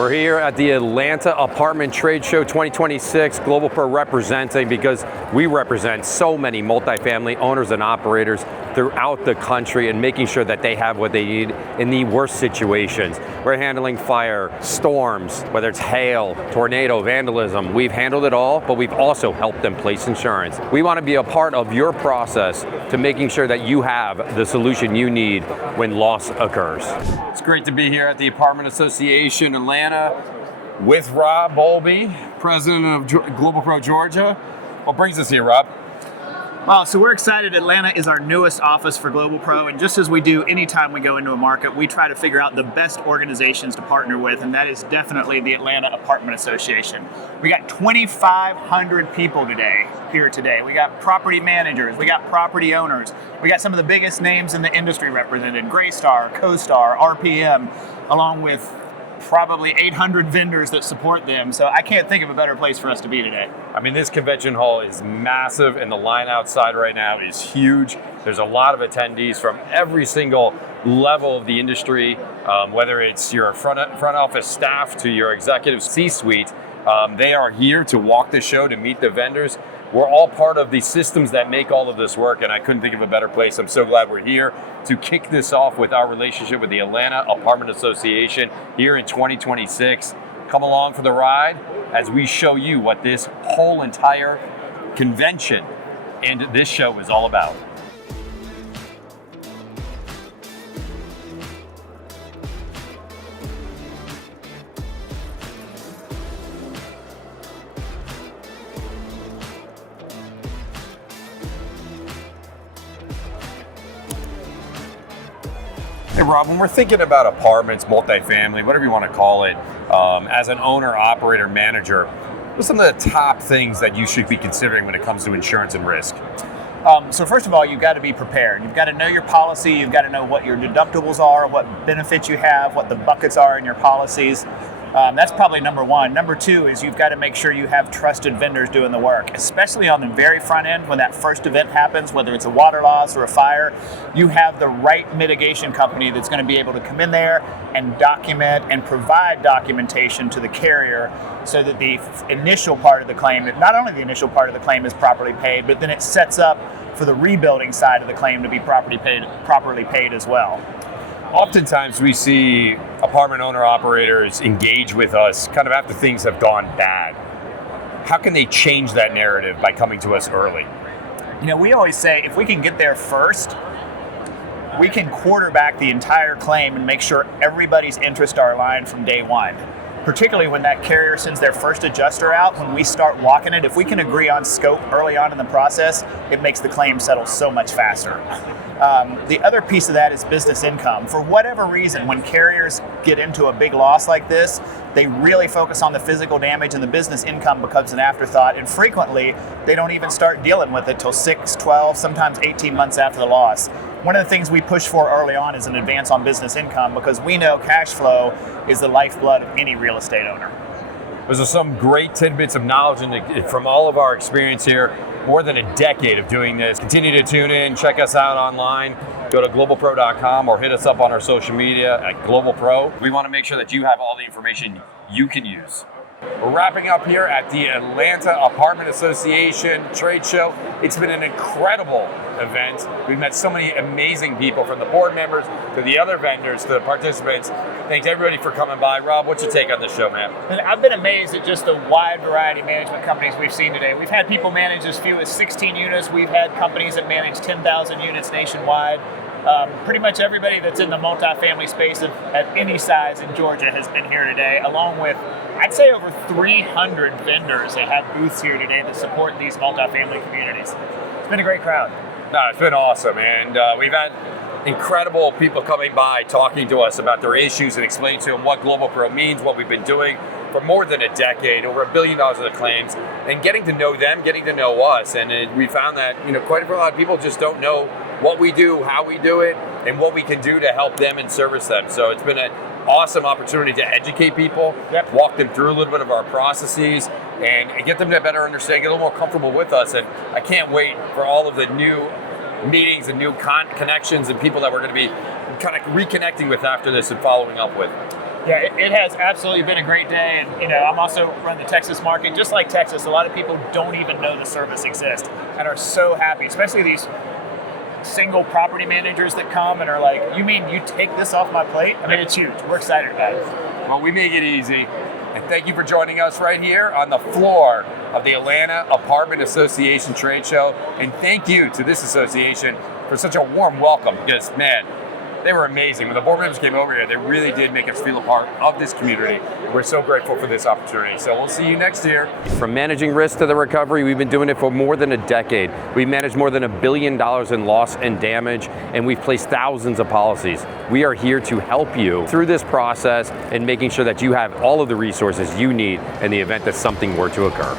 We're here at the Atlanta Apartment Trade Show 2026, GlobalPro representing, because we represent so many multifamily owners and operators throughout the country and making sure that they have what they need in the worst situations. We're handling fire, storms, whether it's hail, tornado, vandalism. We've handled it all, but we've also helped them place insurance. We want to be a part of your process to making sure that you have the solution you need when loss occurs. It's great to be here at the Apartment Association Atlanta with Rob Bowlby, president of GlobalPro Georgia. What brings us here, Rob? Well, so we're excited. Atlanta is our newest office for GlobalPro, and just as we do anytime we go into a market, we try to figure out the best organizations to partner with, and that is definitely the Atlanta Apartment Association. We got 2,500 people here today. We got property managers, we got property owners, we got some of the biggest names in the industry represented, Greystar, CoStar, RPM, along with probably 800 vendors that support them. So I can't think of a better place for us to be today. I mean, this convention hall is massive and the line outside right now is huge. There's a lot of attendees from every single level of the industry, whether it's your front office staff to your executive C-suite. They are here to walk the show, to meet the vendors. We're all part of the systems that make all of this work, and I couldn't think of a better place. I'm so glad we're here to kick this off with our relationship with the Atlanta Apartment Association here in 2026. Come along for the ride as we show you what this whole entire convention and this show is all about. Hey Rob, when we're thinking about apartments, multifamily, whatever you want to call it, as an owner, operator, manager, what are some of the top things that you should be considering when it comes to insurance and risk? So first of all, you've got to be prepared. You've got to know your policy. You've got to know what your deductibles are, what benefits you have, what the buckets are in your policies. That's probably number one. Number two is you've got to make sure you have trusted vendors doing the work, especially on the very front end when that first event happens, whether it's a water loss or a fire. You have the right mitigation company that's going to be able to come in there and document and provide documentation to the carrier so that the initial part of the claim, not only the initial part of the claim is properly paid, but then it sets up for the rebuilding side of the claim to be properly paid as well. Oftentimes we see apartment owner operators engage with us kind of after things have gone bad. How can they change that narrative by coming to us early? You know, we always say if we can get there first, we can quarterback the entire claim and make sure everybody's interests are aligned from day one. Particularly when that carrier sends their first adjuster out, when we start walking it, if we can agree on scope early on in the process, it makes the claim settle so much faster. The other piece of that is business income. For whatever reason, when carriers get into a big loss like this, they really focus on the physical damage and the business income becomes an afterthought, and frequently they don't even start dealing with it till 6, 12, sometimes 18 months after the loss. One of the things we push for early on is an advance on business income because we know cash flow is the lifeblood of any real estate owner. Those are some great tidbits of knowledge from all of our experience here. More than a decade of doing this. Continue to tune in, check us out online, go to globalpro.com or hit us up on our social media at GlobalPro. We want to make sure that you have all the information you can use. We're wrapping up here at the Atlanta Apartment Association Trade Show. It's been an incredible event. We've met so many amazing people, from the board members to the other vendors to the participants. Thanks everybody for coming by. Rob, what's your take on this show, man? And I've been amazed at just the wide variety of management companies we've seen today. We've had people manage as few as 16 units. We've had companies that manage 10,000 units nationwide. Pretty much everybody that's in the multifamily space at any size in Georgia has been here today, along with, I'd say, over 300 vendors that have booths here today that support these multifamily communities. It's been a great crowd. No, it's been awesome, and we've had incredible people coming by talking to us about their issues and explaining to them what GlobalPro means, what we've been doing for more than a decade, over $1 billion worth of claims, and getting to know them, getting to know us. And we found that quite a lot of people just don't know what we do, how we do it, and what we can do to help them and service them. So it's been an awesome opportunity to educate people, walk them through a little bit of our processes, and get them to better understand, get a little more comfortable with us. And I can't wait for all of the new meetings and new connections and people that we're going to be kind of reconnecting with after this and following up with. Yeah, it has absolutely been a great day, and I'm also running the Texas market. Just like Texas, a lot of people don't even know the service exists and are so happy, especially these single property managers that come and are like, "You mean you take this off my plate?" I mean, it's huge. We're excited about it. Well, we make it easy. And thank you for joining us right here on the floor of the Atlanta Apartment Association Trade Show. And thank you to this association for such a warm welcome, because, man, they were amazing. When the board members came over here, they really did make us feel a part of this community. We're so grateful for this opportunity. So we'll see you next year. From managing risk to the recovery, we've been doing it for more than a decade. We've managed more than $1 billion in loss and damage, and we've placed thousands of policies. We are here to help you through this process and making sure that you have all of the resources you need in the event that something were to occur.